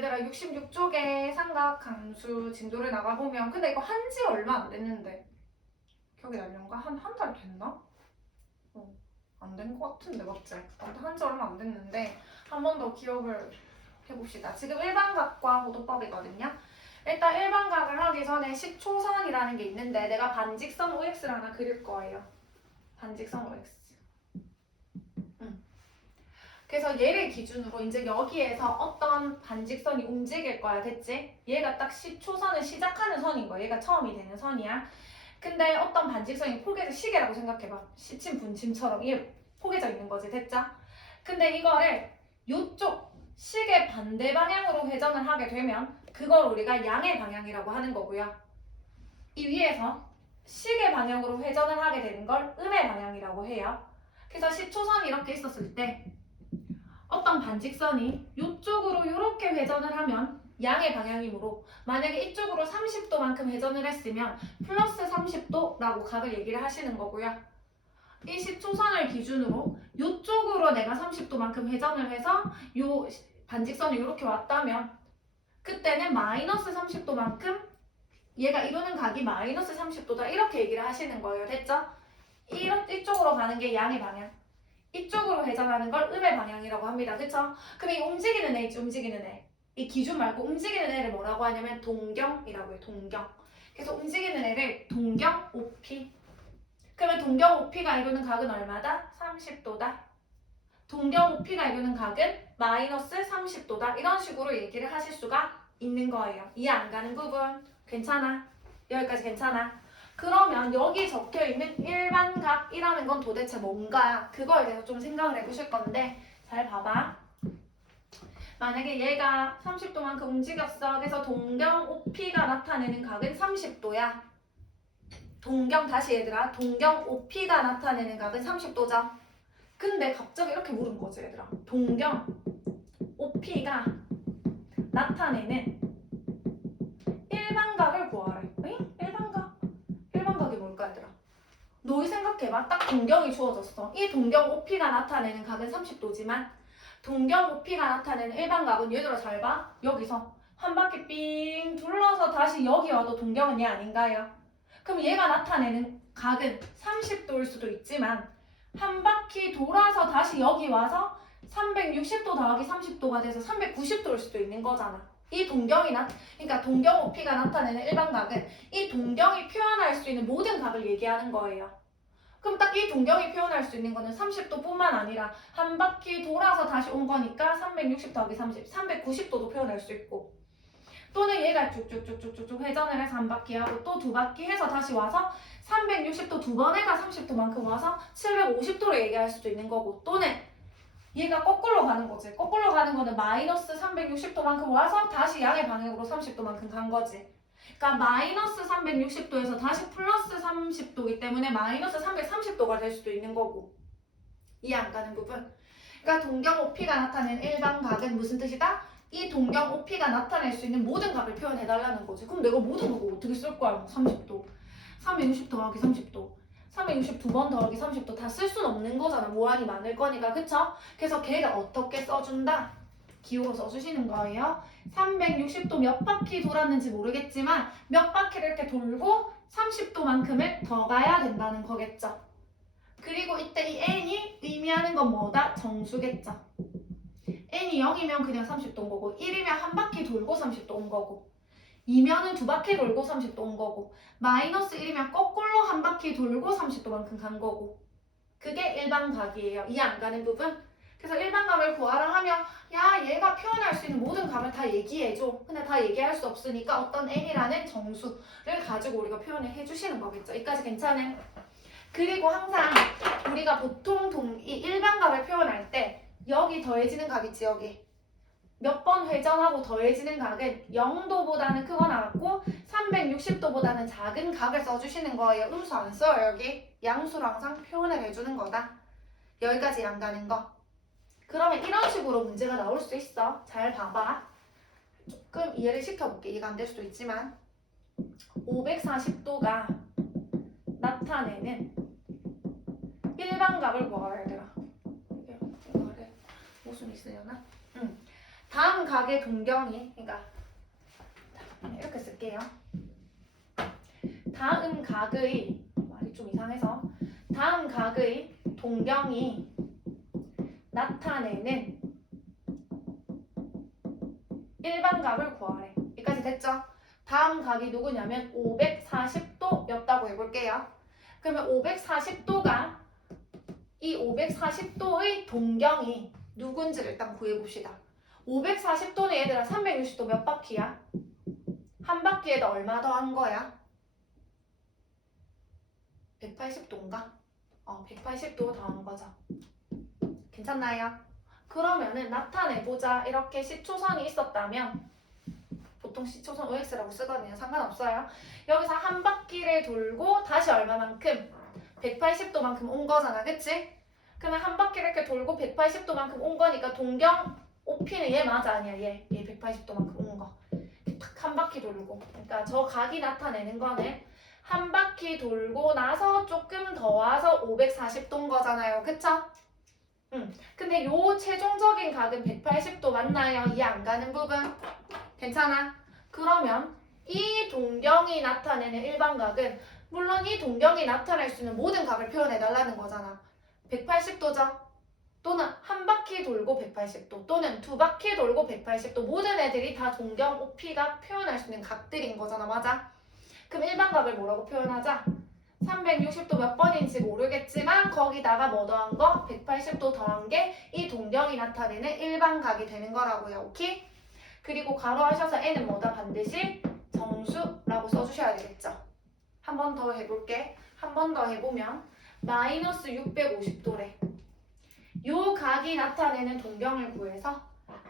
얘들아 66쪽에 삼각함수 진도를 나가보면 근데 이거 한지 얼마 안 됐는데 기억이 나려는가? 한 달 됐나? 안 된 것 같은데 맞지? 아무튼 한지 얼마 안 됐는데 한 번 더 기억을 해봅시다. 지금 일반각과 고도법이거든요. 일단 일반각을 하기 전에 시초선이라는 게 있는데 내가 반직선 OX를 하나 그릴 거예요. 반직선 OX. 그래서 얘를 기준으로 이제 여기에서 어떤 반직선이 움직일 거야. 됐지? 얘가 딱 시초선을 시작하는 선인 거야. 얘가 처음이 되는 선이야. 근데 어떤 반직선이 포개져 시계라고 생각해봐. 시침 분침처럼 이게 포개져 있는 거지. 됐죠? 근데 이거를 요쪽 시계 반대 방향으로 회전을 하게 되면 그걸 우리가 양의 방향이라고 하는 거고요. 이 위에서 시계 방향으로 회전을 하게 되는 걸 음의 방향이라고 해요. 그래서 시초선이 이렇게 있었을 때 어떤 반직선이 이쪽으로 이렇게 회전을 하면 양의 방향이므로 만약에 이쪽으로 30도만큼 회전을 했으면 플러스 30도라고 각을 얘기를 하시는 거고요. 이 시초선을 기준으로 이쪽으로 내가 30도만큼 회전을 해서 이 반직선이 이렇게 왔다면 그때는 마이너스 30도만큼 얘가 이루는 각이 마이너스 30도다 이렇게 얘기를 하시는 거예요. 됐죠? 이쪽으로 가는 게 양의 방향. 이쪽으로 회전하는 걸 음의 방향이라고 합니다. 그쵸? 그럼 이 움직이는 애 있지, 움직이는 애. 이 기준 말고 움직이는 애를 뭐라고 하냐면 동경이라고 해요. 동경. 그래서 움직이는 애를 동경 OP. 그러면 동경 OP가 이루는 각은 얼마다? 30도다. 동경 OP가 이루는 각은 마이너스 30도다. 이런 식으로 얘기를 하실 수가 있는 거예요. 이해 안 가는 부분 괜찮아? 여기까지 괜찮아? 그러면 여기 적혀있는 일반각이라는 건 도대체 뭔가 그거에 대해서 좀 생각을 해보실 건데 잘 봐봐. 만약에 얘가 30도만큼 움직였어. 그래서 동경 OP가 나타내는 각은 30도야. 동경 다시 얘들아. 동경 OP가 나타내는 각은 30도죠. 근데 갑자기 이렇게 물은 거지 얘들아. 동경 OP가 나타내는 일반각을 구하래. 응? 일반각이 뭘까 얘들아? 너희 생각해봐. 딱 동경이 주어졌어. 이 동경 OP가 나타내는 각은 30도지만 동경 OP가 나타내는 일반각은 얘들아 잘 봐. 여기서 한 바퀴 삥 둘러서 다시 여기 와도 동경은 얘 아닌가요? 그럼 얘가 나타내는 각은 30도일 수도 있지만 한 바퀴 돌아서 다시 여기 와서 360도 더하기 30도가 돼서 390도일 수도 있는 거잖아. 이 동경이 그러니까 동경 OP가 나타내는 일반각은 이 동경이 표현할 수 있는 모든 각을 얘기하는 거예요. 그럼 딱 이 동경이 표현할 수 있는 거는 30도뿐만 아니라 한 바퀴 돌아서 다시 온 거니까 360 더하기 30, 390도도 표현할 수 있고 또는 얘가 쭉쭉쭉쭉쭉 회전을 해서 한 바퀴 하고 또 두 바퀴 해서 다시 와서 360도 두 번 해가 30도만큼 와서 750도로 얘기할 수도 있는 거고 또는 얘가 거꾸로 가는 거지. 거꾸로 가는 거는 마이너스 360도만큼 와서 다시 양의 방향으로 30도만큼 간 거지. 그러니까 마이너스 360도에서 다시 플러스 30도이기 때문에 마이너스 330도가 될 수도 있는 거고. 이해 안 가는 부분? 그러니까 동경 OP가 나타내는 일반각은 무슨 뜻이다? 이 동경 OP가 나타낼 수 있는 모든 각을 표현해달라는 거지. 그럼 내가 모든 각을 어떻게 쓸 거야? 30도. 360 더하기 30도. 360 두 번 더하기 30도 다 쓸 수는 없는 거잖아. 모양이 많을 거니까. 그쵸? 그래서 걔를 어떻게 써준다? 기호로 써주시는 거예요. 360도 몇 바퀴 돌았는지 모르겠지만 몇 바퀴를 이렇게 돌고 30도만큼을 더 가야 된다는 거겠죠. 그리고 이때 이 n이 의미하는 건 뭐다? 정수겠죠. n이 0이면 그냥 30도 온 거고 1이면 한 바퀴 돌고 30도 온 거고 2면은 두 바퀴 돌고 30도 온 거고 마이너스 1이면 거꾸로 한 바퀴 돌고 30도만큼 간 거고 그게 일반각이에요. 이해 안 가는 부분? 그래서 일반각을 구하라 하면 야 얘가 표현할 수 있는 모든 각을 다 얘기해줘. 근데 다 얘기할 수 없으니까 어떤 n이라는 정수를 가지고 우리가 표현을 해주시는 거겠죠. 여기까지 괜찮아요? 그리고 항상 우리가 보통 이 일반각을 표현할 때 여기 더해지는 각 있지 여기 몇 번 회전하고 더해지는 각은 0도보다는 크거나 같고 360도보다는 작은 각을 써주시는 거예요. 음수 안 써요 여기. 양수로 항상 표현을 해주는 거다. 여기까지 안 가는 거. 그러면 이런 식으로 문제가 나올 수 있어. 잘 봐봐. 조금 이해를 시켜볼게. 이해가 안 될 수도 있지만 540도가 나타내는 일반각을 구하라 얘들아. 이거를 무슨 있으려나? 다음 각의 동경이, 그러니까 이렇게 쓸게요. 다음 각의, 말이 좀 이상해서, 다음 각의 동경이 나타내는 일반각을 구하래. 여기까지 됐죠? 다음 각이 누구냐면 540도였다고 해볼게요. 그러면 540도가 이 540도의 동경이 누군지를 일단 구해봅시다. 540도는 얘들아 360도 몇 바퀴야? 한 바퀴에다 얼마 더한 거야? 180도인가? 180도 더한 거죠. 괜찮나요? 그러면은 나타내보자. 이렇게 시초선이 있었다면 보통 시초선 OX라고 쓰거든요. 상관없어요. 여기서 한 바퀴를 돌고 다시 얼마만큼? 180도만큼 온 거잖아. 그치? 그러면 한 바퀴를 이렇게 돌고 180도만큼 온 거니까 동경 OP는 얘 맞아? 아니야? 얘 180도만큼 온 거. 탁 한 바퀴 돌고. 그러니까 저 각이 나타내는 거는 한 바퀴 돌고 나서 조금 더 와서 540도인 거잖아요. 그쵸? 근데 요 최종적인 각은 180도 맞나요? 이해 안 가는 부분? 괜찮아? 그러면 이 동경이 나타내는 일반각은 물론 이 동경이 나타낼 수 있는 모든 각을 표현해달라는 거잖아. 180도죠? 또는 한 바퀴 돌고 180도 또는 두 바퀴 돌고 180도 모든 애들이 다 동경 OP가 표현할 수 있는 각들인 거잖아. 맞아? 그럼 일반각을 뭐라고 표현하자? 360도 몇 번인지 모르겠지만 거기다가 뭐 더한 거? 180도 더한 게 이 동경이 나타내는 일반각이 되는 거라고요. 오케이? 그리고 가로하셔서 n은 뭐다? 반드시 정수라고 써주셔야 되겠죠. 한 번 더 해볼게. 한 번 더 해보면 마이너스 650도래. 요 각이 나타내는 동경을 구해서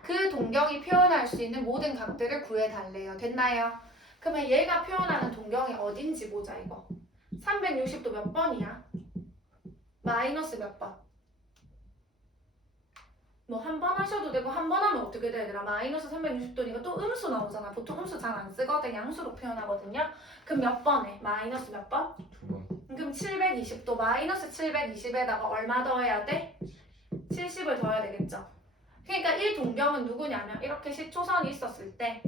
그 동경이 표현할 수 있는 모든 각들을 구해달래요. 됐나요? 그러면 얘가 표현하는 동경이 어딘지 보자 이거. 360도 몇 번이야? 마이너스 몇 번? 뭐 한 번 하셔도 되고 한 번 하면 어떻게 돼 얘들아? 마이너스 360도니까 또 음수 나오잖아. 보통 음수 잘 안 쓰거든. 양수로 표현하거든요. 그럼 몇 번에? 마이너스 몇 번? 2번. 그럼 720도 마이너스 720에다가 얼마 더해야 돼? 70을 더해야 되겠죠. 그러니까 이 동경은 누구냐면 이렇게 시초선이 있었을 때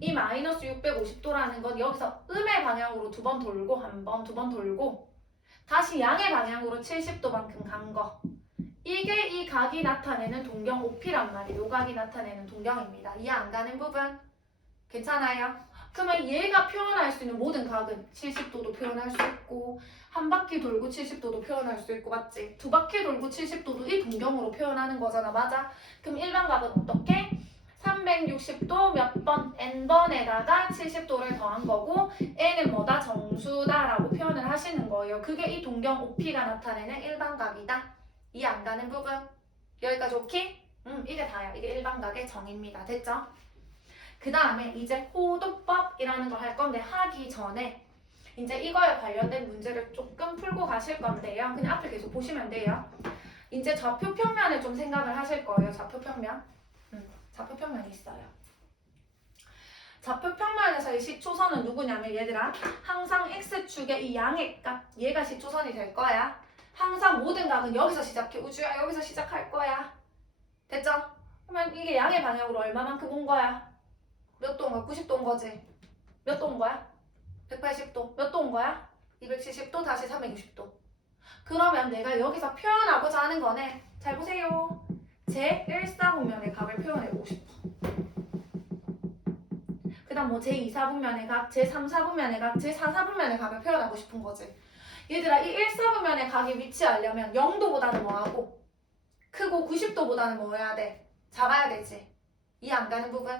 이 마이너스 650도라는 건 여기서 음의 방향으로 두 번 돌고 한 번, 두 번 돌고 다시 양의 방향으로 70도만큼 간 거. 이게 이 각이 나타내는 동경 OP란 말이에요. 요 각이 나타내는 동경입니다. 이해 안 가는 부분? 괜찮아요? 그러면 얘가 표현할 수 있는 모든 각은 70도도 표현할 수 있고 한 바퀴 돌고 70도도 표현할 수 있고 맞지? 두 바퀴 돌고 70도도 이 동경으로 표현하는 거잖아. 맞아? 그럼 일반각은 어떻게? 360도 몇 번, n번에다가 70도를 더한 거고 n은 뭐다? 정수다라고 표현을 하시는 거예요. 그게 이 동경 OP가 나타내는 일반각이다. 이해 안 가는 부분? 여기까지 오케이? 이게 다야. 이게 일반각의 정의입니다. 됐죠? 그 다음에 이제 호도법이라는 걸 할 건데 하기 전에 이제 이거에 관련된 문제를 조금 풀고 가실 건데요. 그냥 앞을 계속 보시면 돼요. 이제 좌표평면을 좀 생각을 하실 거예요. 좌표평면. 좌표평면이 있어요. 좌표평면에서의 시초선은 누구냐면 얘들아 항상 x축의 이 양의 값 얘가 시초선이 될 거야. 항상 모든 각은 여기서 시작해. 우주야 여기서 시작할 거야. 됐죠? 그러면 이게 양의 방향으로 얼마만큼 온 거야? 몇 도 온 거야? 90도 온 거지? 몇 도 온 거야? 180도. 몇 도 온 거야? 270도 다시 360도. 그러면 내가 여기서 표현하고자 하는 거는 잘 보세요. 제 1사분면의 각을 표현해보고 싶어. 그 다음 뭐 제2사분면의 각, 제3사분면의 각, 제4사분면의 각을 표현하고 싶은 거지. 얘들아 이 1사분면의 각이 위치하려면 0도보다는 뭐하고? 크고 90도보다는 뭐 해야 돼? 작아야 되지. 이해 안 가는 부분?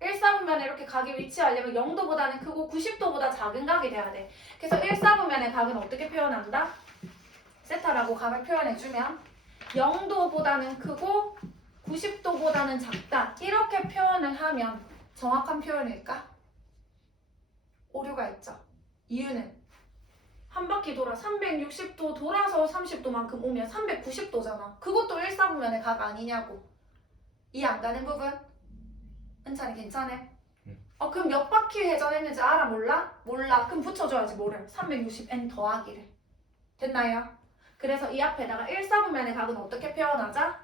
1사분면에 이렇게 각이 위치하려면 0도보다는 크고 90도보다 작은 각이 돼야 돼. 그래서 1사분면의 각은 어떻게 표현한다? 세타라고 각을 표현해주면 0도보다는 크고 90도보다는 작다. 이렇게 표현을 하면 정확한 표현일까? 오류가 있죠. 이유는 한 바퀴 돌아 360도 돌아서 30도만큼 오면 390도잖아. 그것도 1사분면의 각 아니냐고. 이해 안 가는 부분? 은찬이 괜찮아? 그럼 몇 바퀴 회전했는지 알아? 몰라? 몰라. 그럼 붙여줘야지 뭐를? 360n 더하기를. 됐나요? 그래서 이 앞에다가 1사분면의 각은 어떻게 표현하자?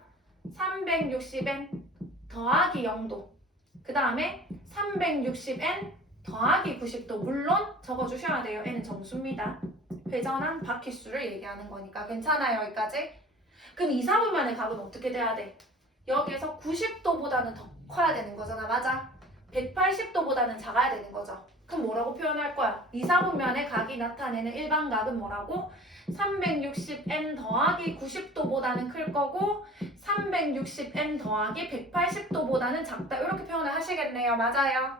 360n 더하기 0도. 그 다음에 360n 더하기 90도. 물론 적어주셔야 돼요. n은 정수입니다. 회전한 바퀴수를 얘기하는 거니까. 괜찮아요, 여기까지? 그럼 2, 4분면의 각은 어떻게 돼야 돼? 여기에서 90도보다는 더 커야 되는 거잖아, 맞아? 180도보다는 작아야 되는 거죠. 그럼 뭐라고 표현할 거야? 2, 4분면의 각이 나타내는 일반각은 뭐라고? 360n 더하기 90도보다는 클 거고 360n 더하기 180도보다는 작다. 이렇게 표현을 하시겠네요. 맞아요?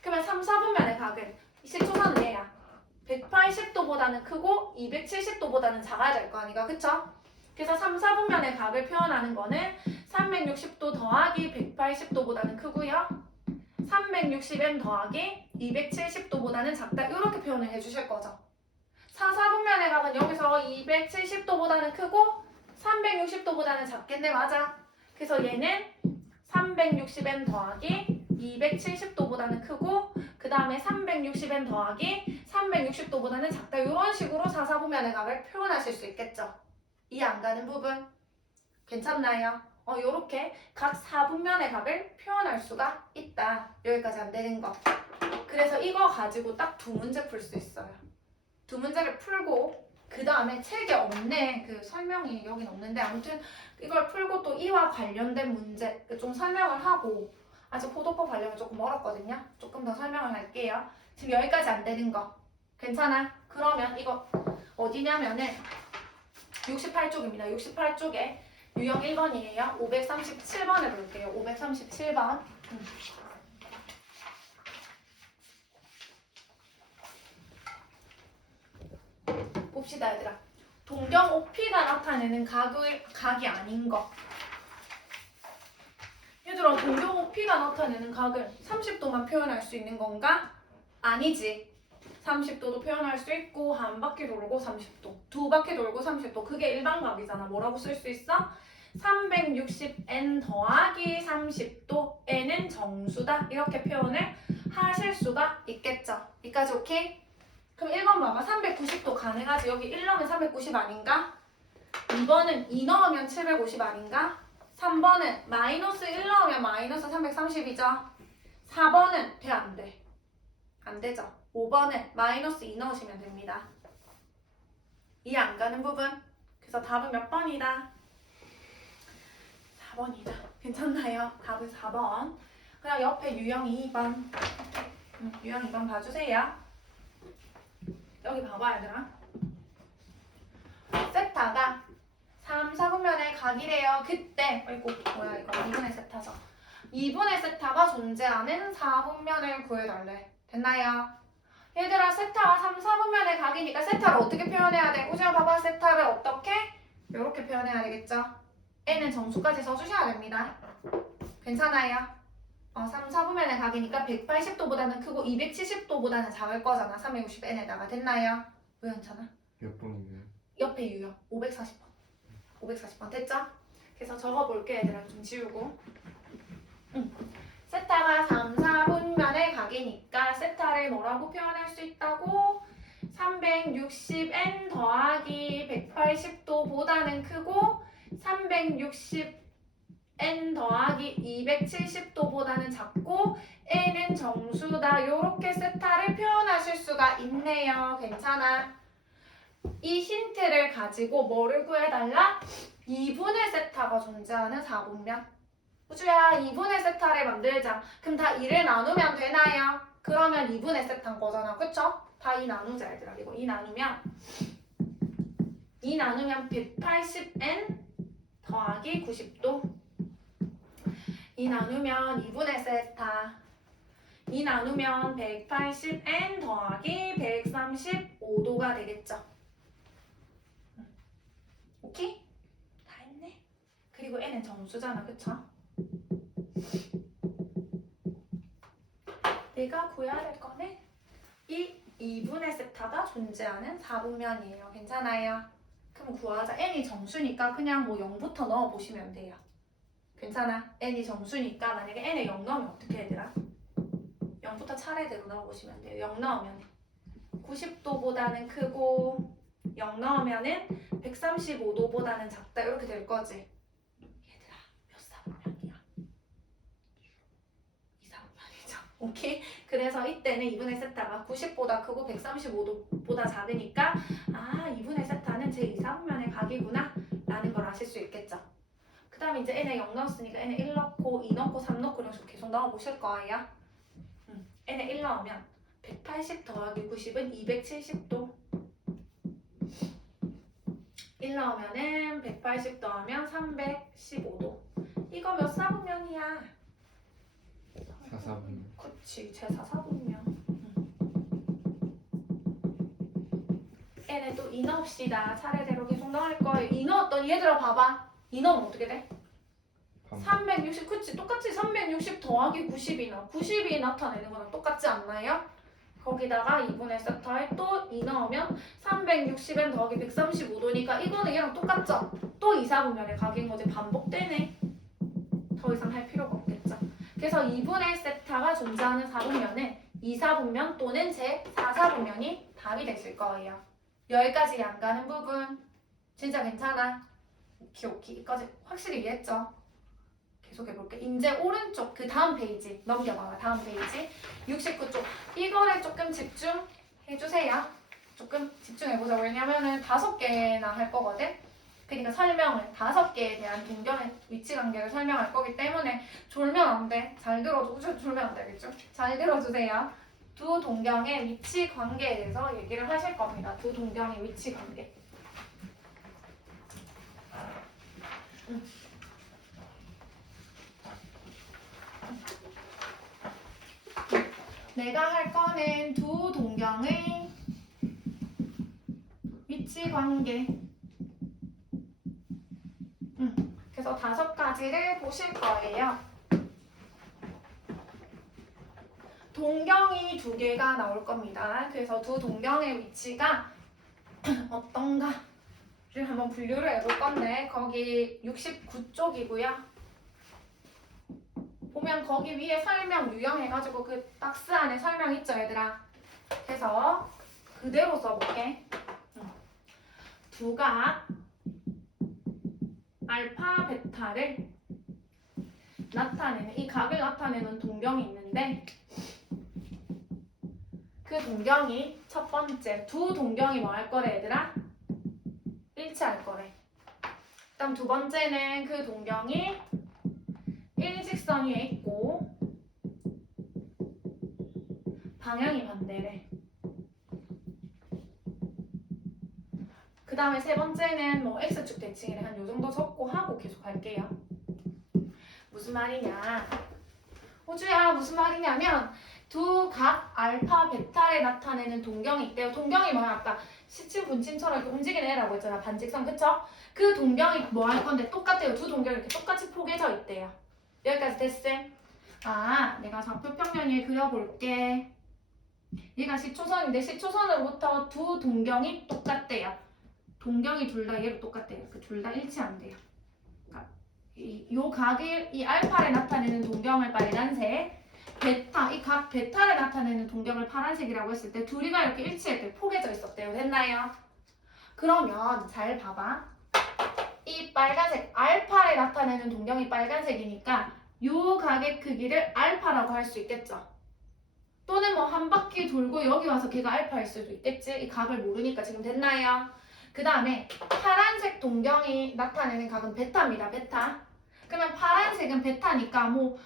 그러면 3, 4분면의 각은 식초선은 얘야. 180도보다는 크고 270도보다는 작아야 될 거 아니가, 그쵸? 그래서 3, 4분면의 각을 표현하는 거는 360도 더하기 180도보다는 크고요. 360n 더하기 270도보다는 작다. 이렇게 표현을 해주실 거죠. 4, 4분면의 각은 여기서 270도보다는 크고 360도보다는 작겠네, 맞아? 그래서 얘는 360n 더하기 270도보다는 크고 그 다음에 360n 더하기 360도보다는 작다. 이런 식으로 4, 4분면의 각을 표현하실 수 있겠죠. 이해 안 가는 부분? 괜찮나요? 요렇게 각 4분면의 각을 표현할 수가 있다. 여기까지 안 되는 거. 그래서 이거 가지고 딱 2문제 풀 수 있어요. 2문제를 풀고 그 다음에 책에 없네. 그 설명이 여긴 없는데 아무튼 이걸 풀고 또 이와 관련된 문제 좀 설명을 하고 아직 포도법 하려면 조금 멀었거든요. 조금 더 설명을 할게요. 지금 여기까지 안 되는 거. 괜찮아? 그러면 이거 어디냐면은 68쪽입니다. 68쪽에 유형 1번이에요. 537번을 볼게요. 537번. 봅시다, 얘들아. 동경 OP가 나타내는 각이 아닌 거. 얘들아, 동경 OP가 나타내는 각을 30도만 표현할 수 있는 건가? 아니지. 30도도 표현할 수 있고 한 바퀴 돌고 30도, 두 바퀴 돌고 30도. 그게 일반각이잖아. 뭐라고 쓸 수 있어? 360n 더하기 30도 n은 정수다. 이렇게 표현을 하실 수가 있겠죠. 여기까지 오케이? 그럼 1번 봐봐. 390도 가능하지. 여기 1 넣으면 390 아닌가? 2번은 2 넣으면 750 아닌가? 3번은 마이너스 1 넣으면 마이너스 330이죠. 4번은 돼, 안 돼? 안 되죠. 5번은 마이너스 2 넣으시면 됩니다. 이해 안 가는 부분? 그래서 답은 몇 번이다? 4번이다. 괜찮나요? 답은 4번. 그럼 옆에 유형 2번. 유형 2번 봐주세요. 여기 봐봐, 얘들아. 세타가 3, 4분면의 각이래요. 그때 아이고 뭐야 이거 2분의 세타죠. 2분의 세타가 존재하는 4분면을 구해달래. 됐나요? 얘들아, 세타가 3, 4분면의 각이니까 세타를 어떻게 표현해야 돼? 우지야 봐봐. 세타를 어떻게? 이렇게 표현해야 되겠죠? n은 정수까지 써주셔야 됩니다. 괜찮아요? 3, 4분면의 각이니까 180도보다는 크고 270도보다는 작을 거잖아. 360n에다가. 됐나요? 왜 괜찮아? 몇 번이네요? 옆에 유형 540번. 540번 됐죠? 그래서 적어볼게. 얘들아, 좀 지우고. 세타가 3, 4분면의 각이니까 세타를 뭐라고 표현할 수 있다고? 360n 더하기 180도보다는 크고 360n 더하기 270도보다는 작고 n은 정수다. 이렇게 세타를 표현하실 수가 있네요. 괜찮아? 이 힌트를 가지고 뭐를 구해달라? 2분의 세타가 존재하는 4분면. 우주야, 2분의 세타를 만들자. 그럼 다 2를 나누면 되나요? 그러면 2분의 세타인 거잖아. 그쵸? 다 2 나누자, 얘들아. 이거 2 나누면 180n 더하기 90도. 2 나누면 2분의 세타. 2 나누면 180n 더하기 135도가 되겠죠. 오케이? 다 했네? 그리고 n은 정수잖아. 그쵸? 내가 구해야 될 거는 이 2분의 세타가 존재하는 4분면이에요. 괜찮아요? 그럼 구하자. n이 정수니까 그냥 뭐 0부터 넣어보시면 돼요. 괜찮아? n이 정수니까 만약에 n에 0 넣으면 어떻게 얘들아? 0부터 차례대로 넣어보시면 돼요. 0 넣으면 90도보다는 크고 0 넣으면은 135도보다는 작다. 이렇게 될 거지. 얘들아, 몇 4분면이야? 오케이? 그래서 이때는 2분의 세타가 90보다 크고 135도보다 작으니까 아 2분의 세타는 제 2사분면의 각이구나 라는 걸 아실 수 있겠죠. 그 다음에 이제 n에 0 넣었으니까 n에 1 넣고 2 넣고 3 넣고 이런 식으로 계속 넣어보실 거예요. n에 1 넣으면 180 더하기 90은 270도. 1 넣으면은 180 더하면 315도. 이거 몇 사분면이야? 4사분. 그치, 제 4사분면. n에 또 2 넣읍시다. 차례대로 계속 넣을 거예요. 2 넣었더니 얘들아 봐봐. 2 넣으면 어떻게 돼? 360, 그치? 똑같이 360 더하기 90이 나. 90이 나타내는 거랑 똑같지 않나요? 거기다가 2분의 세타에 또 2 넣으면 360엔 더하기 135도니까 이거는 얘랑 똑같죠? 또 2사분면의 각인 거지. 반복되네. 더 이상 할 필요가 없겠죠. 그래서 2분의 세타가 존재하는 사분면은 2사분면 또는 제 4사분면이 답이 되실 거예요. 여기까지 안 가는 부분 진짜 괜찮아? 오케이. 이까지 확실히 이해했죠? 계속해볼게. 이제 오른쪽 그 다음 페이지 넘겨봐봐. 다음 페이지 69쪽 이거를 조금 집중해주세요. 조금 집중해보자. 왜냐면은 5개나 할 거거든. 그러니까 설명을 5개에 대한 동경의 위치관계를 설명할 거기 때문에 졸면 안 돼. 잘 들어줘. 졸면 안 되겠죠? 잘 들어주세요. 두 동경의 위치관계에 대해서 얘기를 하실 겁니다. 두 동경의 위치관계. 내가 할 거는 두 동경의 위치관계. 그래서 5가지를 보실 거예요. 동경이 2개가 나올 겁니다. 그래서 두 동경의 위치가 어떤가를 한번 분류를 해볼 건데 거기 69쪽이고요. 보면 거기 위에 설명 유형해가지고 그 박스 안에 설명 있죠 얘들아. 그래서 그대로 써볼게. 두각 알파 베타를 나타내는 이 각을 나타내는 동경이 있는데 그 동경이 첫 번째 두 동경이 뭐 할 거래 얘들아? 일치할 거래. 그다음 두 번째는 그 동경이 일직선 위에 있고 방향이 반대래. 그 다음에 세 번째는 뭐 x축 대칭이래. 한 요 정도 적고 하고 계속 할게요. 무슨 말이냐? 호주야 무슨 말이냐면 두 각 알파 베타를 나타내는 동경이 있대요. 동경이 뭐야? 아까 시침 분침처럼 이렇게 움직이는 애라고 했잖아. 반직선 그쵸? 그 동경이 뭐 할 건데 똑같아요. 두 동경이 이렇게 똑같이 포개져 있대요. 여기까지 됐음? 아 내가 좌표 평면 위에 그려볼게. 얘가 시초선인데 시초선으로부터 두 동경이 똑같대요. 동경이 둘 다 얘로 똑같대요. 그 둘 다 일치한대요. 그러니까 요 각을 이 알파를 나타내는 동경을 빨간색, 베타 이 각 베타를 나타내는 동경을 파란색이라고 했을 때 둘이가 이렇게 일치했대요. 포개져 있었대요. 됐나요? 그러면 잘 봐봐. 이 빨간색 알파를 나타내는 동경이 빨간색이니까 요 각의 크기를 알파라고 할 수 있겠죠. 또는 뭐 한 바퀴 돌고 여기 와서 걔가 알파일 수도 있겠지. 이 각을 모르니까 지금 됐나요? 그 다음에 파란색 동경이 나타내는 각은 베타입니다. 베타. 그러면 파란색은 베타니까 뭐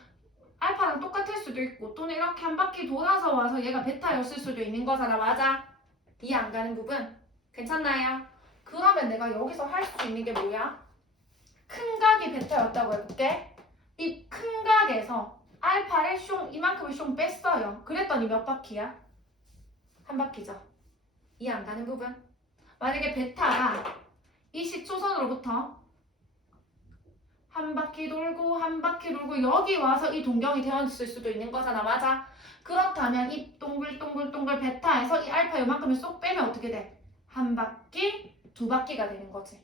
알파랑 똑같을 수도 있고 또는 이렇게 한 바퀴 돌아서 와서 얘가 베타였을 수도 있는 거잖아. 맞아? 이해 안 가는 부분? 괜찮나요? 그러면 내가 여기서 할 수 있는 게 뭐야? 큰 각이 베타였다고 해볼게. 이 큰 각에서 알파를 이만큼을 숑 뺐어요. 그랬더니 몇 바퀴야? 한 바퀴죠. 이해 안 가는 부분? 만약에 베타가 이 시초선으로부터 한 바퀴 돌고 한 바퀴 돌고 여기 와서 이 동경이 되었을 수도 있는 거잖아. 맞아? 그렇다면 이 동글동글동글 베타에서 이 알파 요만큼을 쏙 빼면 어떻게 돼? 한 바퀴, 두 바퀴가 되는 거지.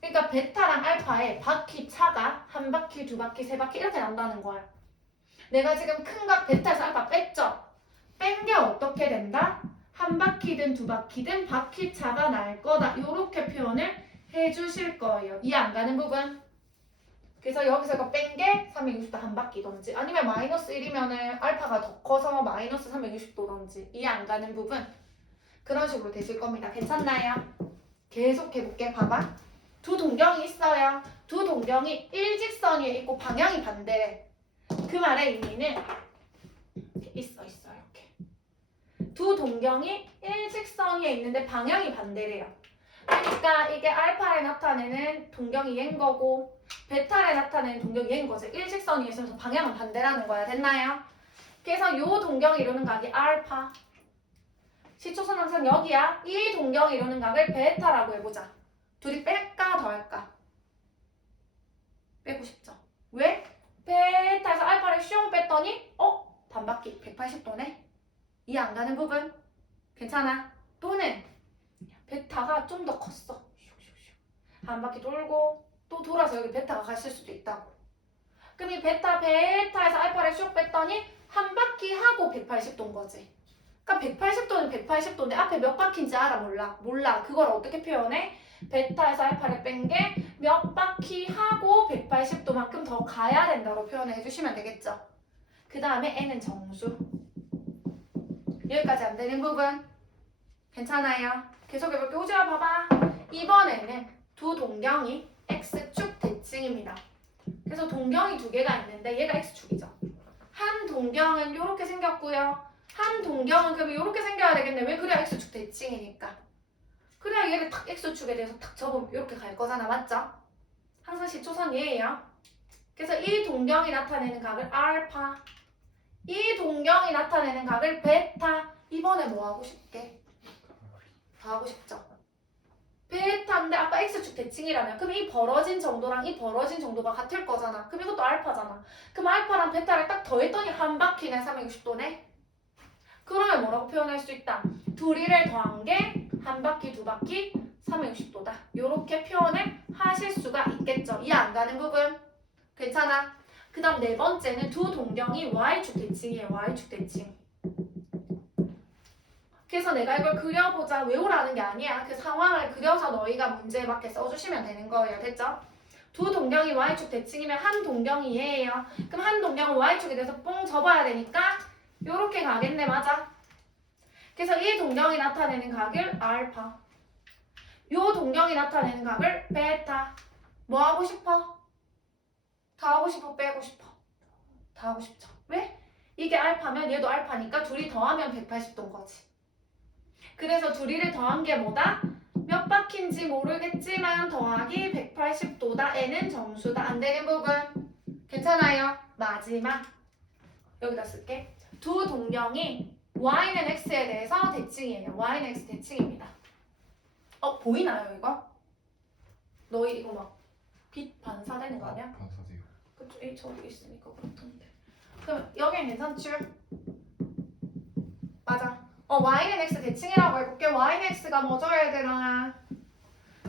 그러니까 베타랑 알파의 바퀴 차가 한 바퀴, 두 바퀴, 세 바퀴 이렇게 난다는 거야. 내가 지금 큰 각 베타에서 알파 뺐죠? 뺀 게 어떻게 된다? 한 바퀴든 두 바퀴든 바퀴 차가 날 거다. 이렇게 표현을 해주실 거예요. 이해 안 가는 부분? 그래서 여기서 이거 뺀 게 360도 한 바퀴던지 아니면 마이너스 1이면은 알파가 더 커서 마이너스 360도던지 이해 안 가는 부분 그런 식으로 되실 겁니다. 괜찮나요? 계속 해볼게. 봐봐. 두 동경이 있어요. 두 동경이 일직선 위에 있고 방향이 반대래. 그 말의 의미는 있어 이렇게. 두 동경이 일직선 위에 있는데 방향이 반대래요. 그러니까 이게 알파를 나타내는 동경이 얘인 거고 베타를 나타내는 동경이 얘인 거죠. 일직선 위에 있으면서 방향은 반대라는 거야. 됐나요? 그래서 요 동경이 이루는 각이 알파. 시초선 항상 여기야. 이 동경이 이루는 각을 베타라고 해보자. 둘이 뺄까 더할까? 빼고 싶죠. 왜? 베타에서 알파를 슝 뺐더니 반바퀴 180도네? 이해 안 가는 부분? 괜찮아? 또는 베타가 좀 더 컸어. 한 바퀴 돌고 또 돌아서 여기 베타가 갔을 수도 있다고. 그럼 이 베타에서 알파를 슉 뺐더니 한 바퀴 하고 180도인 거지. 그러니까 180도는 180도인데 앞에 몇 바퀴인지 알아? 몰라. 그걸 어떻게 표현해? 베타에서 알파를 뺀 게 몇 바퀴 하고 180도만큼 더 가야 된다고 표현을 해주시면 되겠죠. 그 다음에 n은 정수. 여기까지 안 되는 부분 괜찮아요? 계속 해볼게. 호주야 봐봐. 이번에는 두 동경이 x축 대칭입니다. 그래서 동경이 두 개가 있는데 얘가 x축이죠. 한 동경은 이렇게 생겼고요. 한 동경은 그러면 이렇게 생겨야 되겠네. 왜? 그래야 x축 대칭이니까. 그래야 얘를 탁 x축에 대해서 탁 접으면 이렇게 갈 거잖아. 맞죠? 항상 시초선 얘예요. 그래서 이 동경이 나타내는 각을 알파, 이 동경이 나타내는 각을 베타. 이번에 뭐 하고 싶게? 다 하고 싶죠? 베타인데 아까 x축 대칭이라면 그럼 이 벌어진 정도랑 이 벌어진 정도가 같을 거잖아. 그럼 이것도 알파잖아. 그럼 알파랑 베타를 딱 더했더니 한 바퀴네 360도네. 그러면 뭐라고 표현할 수 있다? 둘이를 더한 게 한 바퀴 두 바퀴 360도다. 이렇게 표현을 하실 수가 있겠죠. 이해 안 가는 부분? 괜찮아? 그 다음 네 번째는 두 동경이 y축 대칭이에요. y축 대칭. 그래서 내가 이걸 그려보자 외우라는 게 아니야. 그 상황을 그려서 너희가 문제에 맞게 써주시면 되는 거예요. 됐죠? 두 동경이 y축 대칭이면 한 동경이 얘예요. 그럼 한 동경은 y축에 대해서 뽕 접어야 되니까 요렇게 가겠네. 맞아? 그래서 이 동경이 나타내는 각을 알파, 요 동경이 나타내는 각을 베타. 뭐 하고 싶어? 다 하고 싶어? 빼고 싶어? 다 하고 싶죠. 왜? 이게 알파면 얘도 알파니까 둘이 더하면 180도인 거지. 그래서 둘이를 더한 게 뭐다? 몇 바퀴인지 모르겠지만 더하기 180도다. n은 정수다. 안 되는 부분 괜찮아요? 마지막 여기다 쓸게. 두 동경이 y는 x에 대해서 대칭이에요. y는 x 대칭입니다. 보이나요 이거? 너희 이거 막 빛 반사되는 거 아니야? 반사돼요. 그쪽 저기 있으니까 그렇던데. 그럼 여긴 괜찮죠? 맞아. y는 x 대칭이라고 해볼게. y는 x가 뭐죠 얘들아?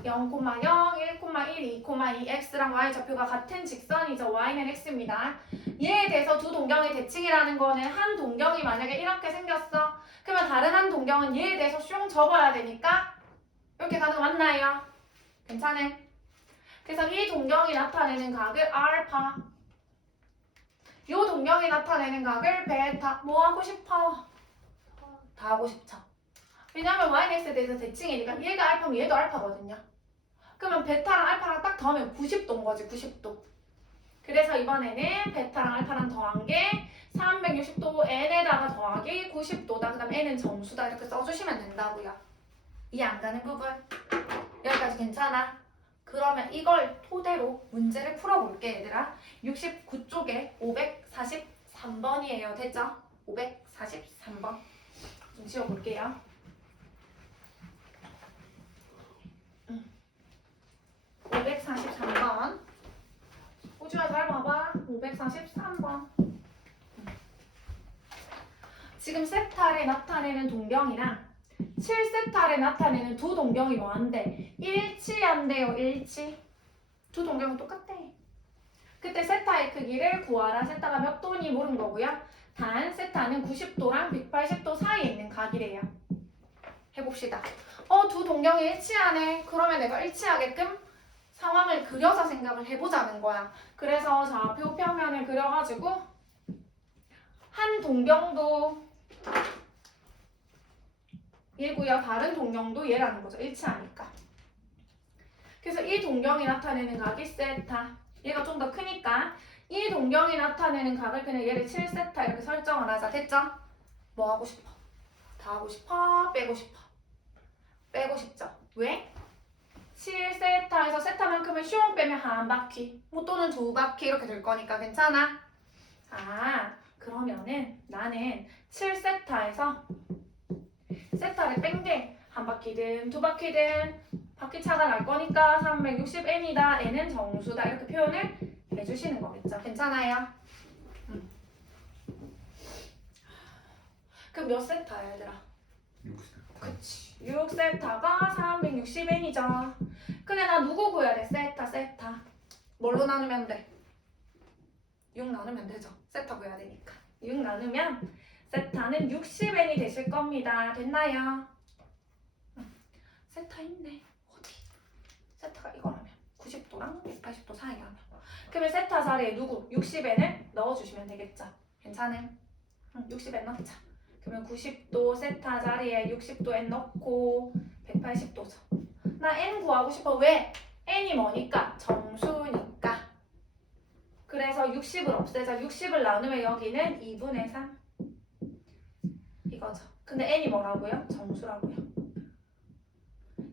0,0, 1,1, 2,2x랑 y좌표가 같은 직선이죠. y는 x입니다. 얘에 대해서 두 동경의 대칭이라는 거는 한 동경이 만약에 이렇게 생겼어. 그러면 다른 한 동경은 얘에 대해서 슝 접어야 되니까 이렇게 가는 거 맞나요? 괜찮아? 그래서 이 동경이 나타내는 각을 알파, 이 동경이 나타내는 각을 베타. 뭐 하고 싶어? 다 하고 싶죠. 왜냐면 y는 x에 대해서 대칭이니까 얘가 알파면 얘도 알파거든요. 그러면 베타랑 알파랑 딱 더하면 90도인 거지. 90도. 그래서 이번에는 베타랑 알파랑 더한 게 360도 n에다가 더하기 90도다. 그 다음 n은 정수다. 이렇게 써주시면 된다고요. 이해 안 가는 부분? 여기까지 괜찮아? 그러면 이걸 토대로 문제를 풀어볼게 얘들아. 69쪽에 543번이에요. 됐죠? 543번. 좀 지워볼게요. 543번. 호주야 잘 봐봐. 543번. 지금 세타를 나타내는 동경이랑 7세타를 나타내는 두 동경이 뭐한데? 일치한대요. 일치. 두 동경은 똑같대. 그때 세타의 크기를 구하라. 세타가 몇 도니 물은 거고요. 단 세타는 90도랑 180도 사이에 있는 각이래요. 해봅시다. 두 동경이 일치하네. 그러면 내가 일치하게끔 상황을 그려서 생각을 해보자는 거야. 그래서 좌표 평면을 그려가지고 한 동경도 얘고요. 다른 동경도 얘라는 거죠. 일치하니까. 그래서 이 동경이 나타내는 각이 세타. 얘가 좀 더 크니까 이 동경이 나타내는 각을 그냥 얘를 7세타 이렇게 설정을 하자. 됐죠? 뭐 하고 싶어? 다 하고 싶어? 빼고 싶어? 빼고 싶죠? 왜? 7세타에서 세타만큼을 슝 빼면 한 바퀴 뭐 또는 두 바퀴 이렇게 될 거니까 괜찮아? 아 그러면은 나는 7세타에서 세타를 뺀 게 한 바퀴든 두 바퀴든 바퀴 차가 날 거니까 360n이다. n은 정수다. 이렇게 표현을 해주시는 거겠죠. 괜찮아요? 그럼 몇 세타야 얘들아? 6세타. 그치. 6세타가 360n이죠. 근데 나 누구 구해야 돼? 세타. 뭘로 나누면 돼? 6 나누면 되죠. 세타 구해야 되니까. 6 나누면 세타는 60n이 되실 겁니다. 됐나요? 세타 있네. 어디? 세타가 이거라면 90도랑 180도 사이라면 그러면 세타 자리에 누구? 60n을 넣어주시면 되겠죠. 괜찮음? 60n 넣자. 그러면 90도 세타 자리에 60도 n 넣고 180도죠. 나 n 구하고 싶어. 왜? n이 뭐니까? 정수니까. 그래서 60을 없애자. 60을 나누면 여기는 2분의 3 이거죠. 근데 n이 뭐라고요? 정수라고요.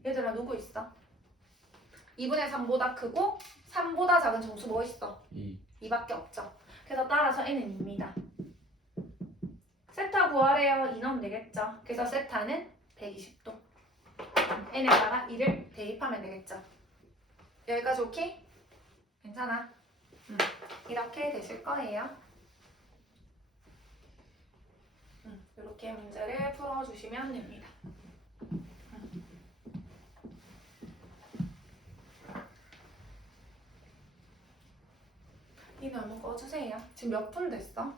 얘들아 누구 있어? 2분의 3보다 크고 3보다 작은 정수 뭐 있어? 2밖에 없죠. 그래서 따라서 n은 2입니다. 세타 구하래요. 2 넣으면 되겠죠. 그래서 세타는 120도. n에다가 2를 대입하면 되겠죠. 여기까지 오케이? 괜찮아? 이렇게 되실 거예요. 이렇게 문제를 풀어주시면 됩니다. 이 면허 꺼주세요. 지금 몇 분 됐어?